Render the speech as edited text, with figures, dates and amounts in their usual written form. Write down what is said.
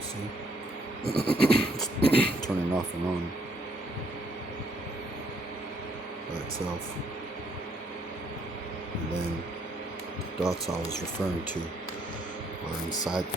See? Turning off and on by itself. And then the dots I was referring to are inside